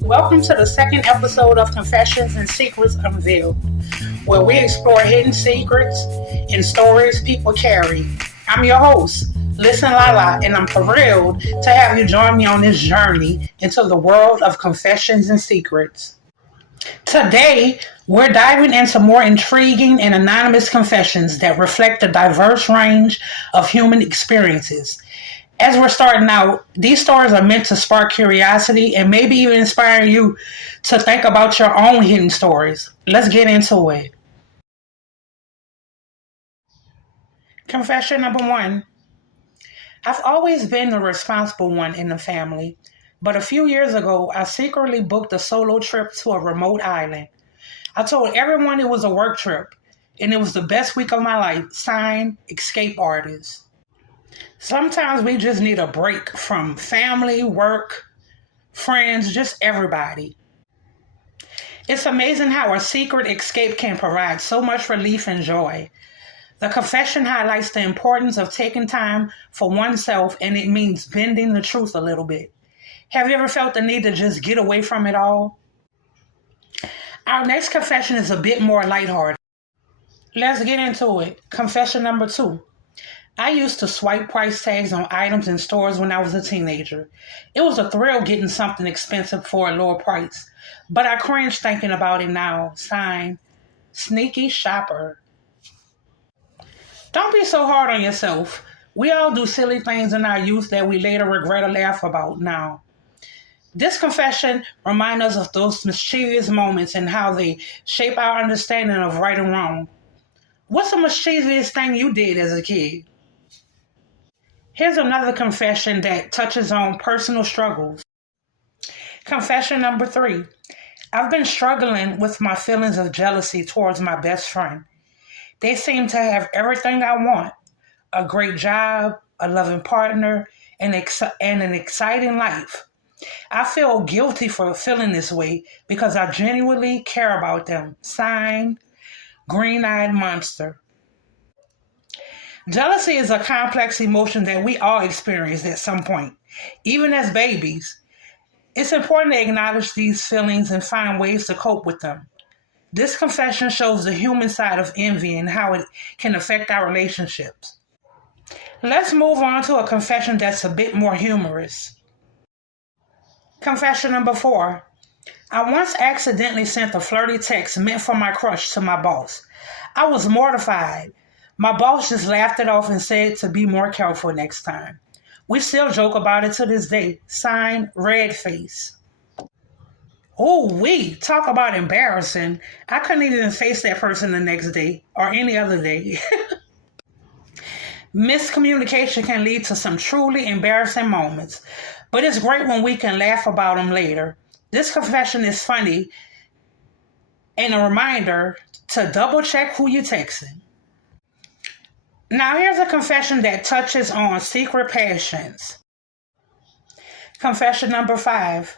Welcome to the second episode of Confessions and Secrets Unveiled, where we explore hidden secrets and stories people carry. I'm your host, Listen Lala, and I'm thrilled to have you join me on this journey into the world of confessions and secrets. Today, we're diving into more intriguing and anonymous confessions that reflect the diverse range of human experiences. As we're starting out, these stories are meant to spark curiosity and maybe even inspire you to think about your own hidden stories. Let's get into it. Confession number one. I've always been the responsible one in the family, but a few years ago, I secretly booked a solo trip to a remote island. I told everyone it was a work trip, and it was the best week of my life. Signed, Escape Artist. Sometimes we just need a break from family, work, friends, just everybody. It's amazing how a secret escape can provide so much relief and joy. The confession highlights the importance of taking time for oneself, and it means bending the truth a little bit. Have you ever felt the need to just get away from it all? Our next confession is a bit more lighthearted. Let's get into it. Confession number two. I used to swipe price tags on items in stores when I was a teenager. It was a thrill getting something expensive for a lower price, but I cringe thinking about it now. Signed, Sneaky Shopper. Don't be so hard on yourself. We all do silly things in our youth that we later regret or laugh about now. This confession reminds us of those mischievous moments and how they shape our understanding of right and wrong. What's the mischievous thing you did as a kid? Here's another confession that touches on personal struggles. Confession number three. I've been struggling with my feelings of jealousy towards my best friend. They seem to have everything I want: a great job, a loving partner, and an exciting life. I feel guilty for feeling this way because I genuinely care about them. Signed, Green Eyed Monster. Jealousy is a complex emotion that we all experience at some point, even as babies. It's important to acknowledge these feelings and find ways to cope with them. This confession shows the human side of envy and how it can affect our relationships. Let's move on to a confession that's a bit more humorous. Confession number four. I once accidentally sent a flirty text meant for my crush to my boss. I was mortified. My boss just laughed it off and said to be more careful next time. We still joke about it to this day. Signed, Red Face. Oh, we talk about embarrassing. I couldn't even face that person the next day or any other day. Miscommunication can lead to some truly embarrassing moments, but it's great when we can laugh about them later. This confession is funny and a reminder to double check who you're texting. Now, here's a confession that touches on secret passions. Confession number five.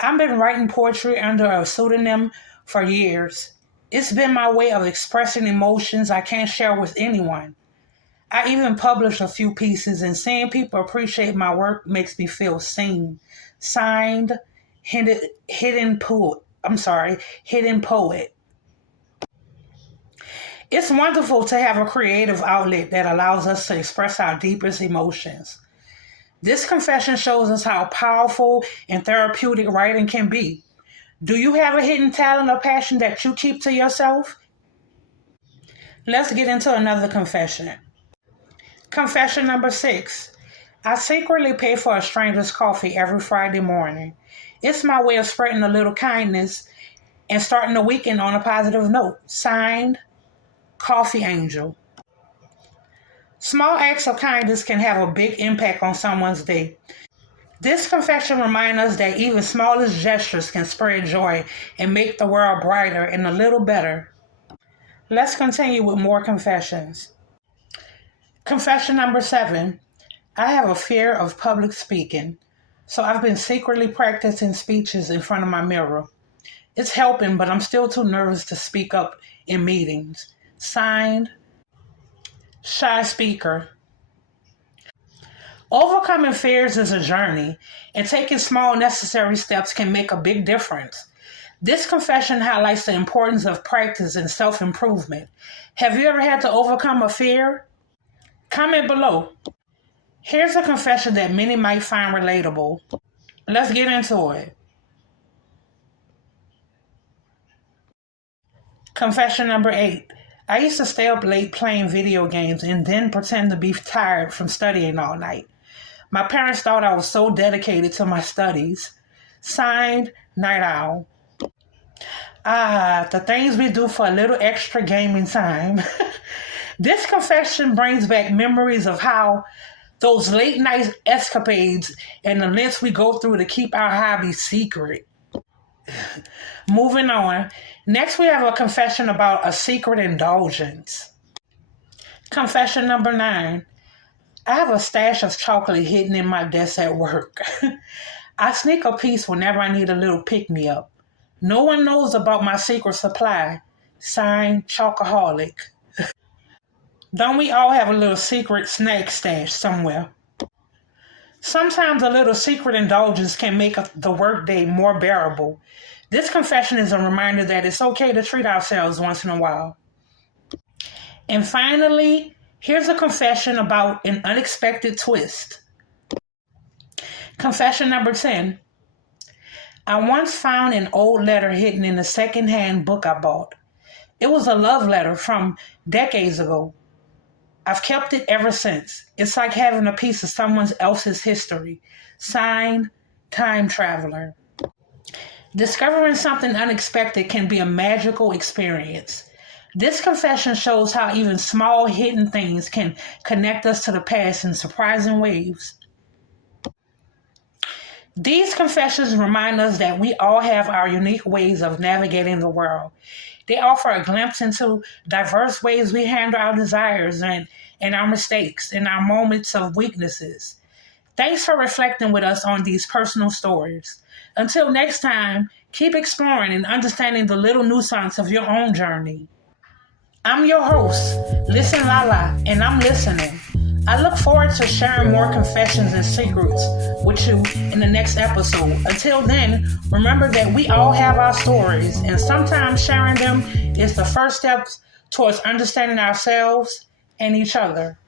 I've been writing poetry under a pseudonym for years. It's been my way of expressing emotions I can't share with anyone. I even published a few pieces, and seeing people appreciate my work makes me feel seen. Signed, Hidden Poet. Hidden Poet. It's wonderful to have a creative outlet that allows us to express our deepest emotions. This confession shows us how powerful and therapeutic writing can be. Do you have a hidden talent or passion that you keep to yourself? Let's get into another confession. Confession number six. I secretly pay for a stranger's coffee every Friday morning. It's my way of spreading a little kindness and starting the weekend on a positive note. Signed, Coffee Angel. Small acts of kindness can have a big impact on someone's day. This confession reminds us that even smallest gestures can spread joy and make the world brighter and a little better. Let's continue with more confessions. Confession number seven. I have a fear of public speaking, so I've been secretly practicing speeches in front of my mirror. It's helping, but I'm still too nervous to speak up in meetings. Signed, Shy Speaker. Overcoming fears is a journey, and taking small necessary steps can make a big difference. This confession highlights the importance of practice and self-improvement. Have you ever had to overcome a fear? Comment below. Here's a confession that many might find relatable. Let's get into it. Confession number 8. I used to stay up late playing video games and then pretend to be tired from studying all night. My parents thought I was so dedicated to my studies. Signed, Night Owl. The things we do for a little extra gaming time. This confession brings back memories of how those late night escapades and the lengths we go through to keep our hobbies secret. Moving on. Next, we have a confession about a secret indulgence. Confession number 9. I have a stash of chocolate hidden in my desk at work. I sneak a piece whenever I need a little pick-me-up. No one knows about my secret supply. Signed, Chocoholic. Don't we all have a little secret snack stash somewhere? Sometimes a little secret indulgence can make the workday more bearable. This confession is a reminder that it's okay to treat ourselves once in a while. And finally, here's a confession about an unexpected twist. Confession number 10. I once found an old letter hidden in a secondhand book I bought. It was a love letter from decades ago. I've kept it ever since. It's like having a piece of someone else's history. Signed, Time Traveler. Discovering something unexpected can be a magical experience. This confession shows how even small hidden things can connect us to the past in surprising ways. These confessions remind us that we all have our unique ways of navigating the world. They offer a glimpse into diverse ways we handle our desires and our mistakes and our moments of weaknesses. Thanks for reflecting with us on these personal stories. Until next time, keep exploring and understanding the little nuance of your own journey. I'm your host, Listen Lala, and I'm listening. I look forward to sharing more confessions and secrets with you in the next episode. Until then, remember that we all have our stories, and sometimes sharing them is the first step towards understanding ourselves and each other.